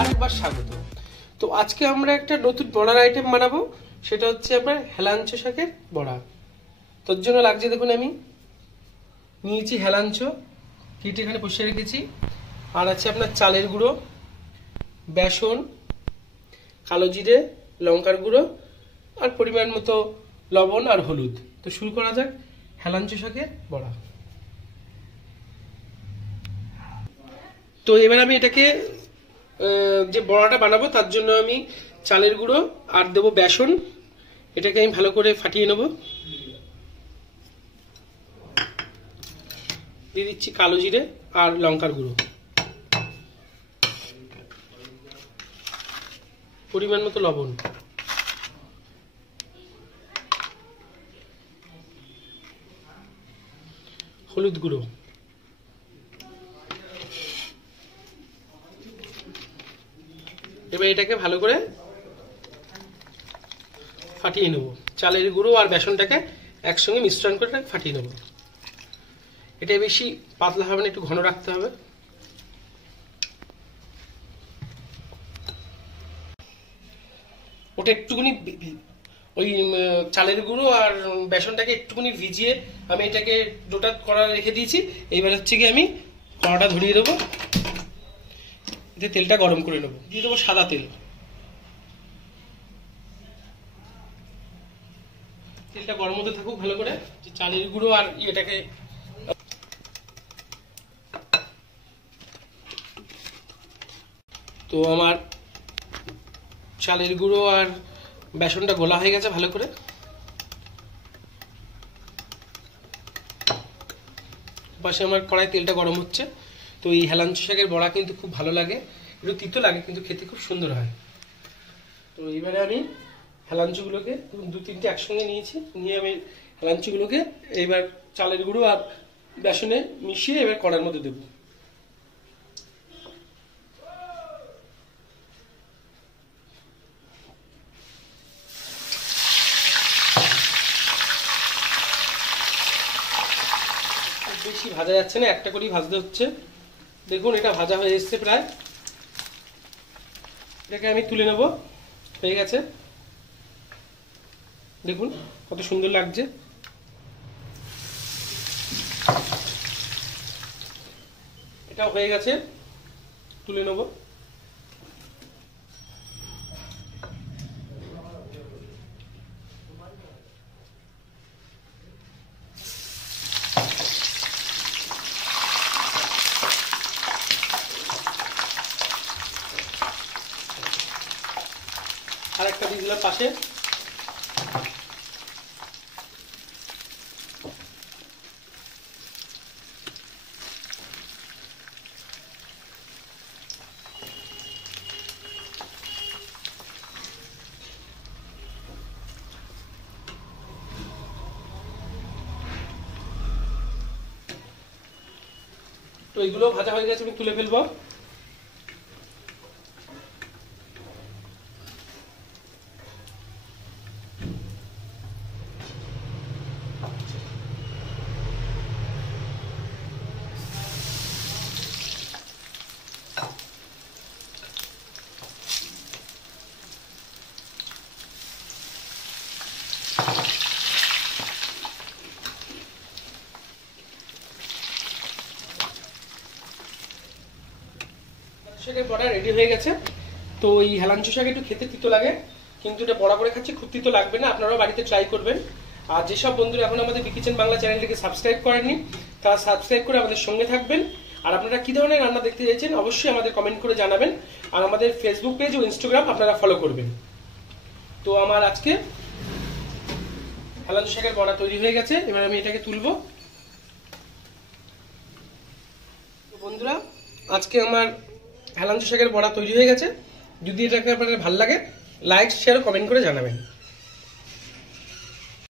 আরেকবার স্বাগত। তো আজকে আমরা একটা নতুন বড়ার আইটেম বানাবো, সেটা হচ্ছে আপনার হেলাঞ্চা শাকের বড়া। তোর জন্য লাগছে, দেখুন আমি নিয়েছি হেলাঞ্চ, কেটে এখানে বসিয়ে রেখেছি। আর আছে আপনার চালের গুঁড়ো, বেসন, কালো জিরে, লঙ্কার গুঁড়ো আর পরিমাণ মতো লবণ আর হলুদ। তো শুরু করা যাক হেলাঞ্চা শাকের বড়া। তো এবার আমি এটাকে যে বড়াটা বানাবো তার জন্য আমি চালের গুঁড়ো আর দেবো বেসন, এটাকে আমি ভালো করে ফাটিয়ে নেব। দিয়ে দিচ্ছি কালো জিরে আর লঙ্কার গুঁড়ো, পরিমাণ মতো লবণ, হলুদ গুঁড়ো, এবার এটাকে ভালো করে ফাটিয়ে নেব। চালের গুঁড়ো আর বেসনটাকে একসঙ্গে মিশ্রণ করে ফাটিয়ে নেব। এটা বেশি পাতলা হবে না, একটু ঘন রাখতে হবে। ওটা একটুখানি ওই চালের গুঁড়ো আর বেসনটাকে একটুখানি ভিজিয়ে আমি এটাকে ডোটা করা রেখে দিয়েছি। এইবার হচ্ছে কি আমি কড়াটা ধরিয়ে দেবো, এতে তেলটা গরম করে নেবো। দিয়ে দেবো সাদা তেল। তেলটা গরম হতে থাকুক ভালো করে। চালের গুঁড়ো আর এটাকে তো আমার চালের গুঁড়ো আর বেসনটা গোলা হয়ে গেছে ভালো করে। পাশে আমার কড়াই তেলটা গরম হচ্ছে। তো এই হেলাঞ্চা শাকের বড়া কিন্তু খুব ভালো লাগে, একটু তিতো লাগে কিন্তু খেতে খুব সুন্দর হয়। তো এবারে আমি হেলাঞ্চগুলোকে দু তিনটে একসঙ্গে নিয়েছি, নিয়ে আমি হেলাঞ্চগুলোকে এইবার চালের গুঁড়ো আর বেসনে মিশিয়ে এবার কড়ার মধ্যে দেবো। বেশি ভাজা যাচ্ছে না, একটা করেই ভাজতে হচ্ছে। দেখুন এটা ভাজা হয়ে এসছে প্রায়, এটাকে আমি তুলে নেব। হয়ে গেছে, দেখুন কত সুন্দর লাগছে। এটা হয়ে গেছে, তুলে নেব। আর একটা দিয়ে দিলাম পাশে। তো এগুলো ভাজা হয়ে গেছে, আমি তুলে ফেলবো। শাকের বড়া রেডি হয়ে গেছে। তো এই হেলাঞ্চা শাক একটু খেতে তিতো লাগে, কিন্তু এটা বড়া করে খাচ্ছি, খুব তিতো লাগবে না। আপনারাও বাড়িতে ট্রাই করবেন। আর যেসব বন্ধুরা এখন আমাদের বিকিচেন বাংলা চ্যানেলটিকে সাবস্ক্রাইব করেননি, তারা সাবস্ক্রাইব করে আমাদের সঙ্গে থাকবেন। আর আপনারা কি ধরনের রান্না দেখতে চাইছেন অবশ্যই আমাদের কমেন্ট করে জানাবেন। আর আমাদের ফেসবুক পেজ ও ইনস্টাগ্রাম আপনারা ফলো করবেন। তো আমার আজকে হেলাঞ্চা শাকের বড়া তৈরি হয়ে গেছে, এবার আমি এটাকে তুলবো। তো বন্ধুরা আজকে আমার হেলাঞ্চা শাকের বড়া তৈরি হয়ে গেছে। যদি এটাকে আপনাদের ভালো লাগে, লাইক, শেয়ার ও কমেন্ট করে জানাবেন।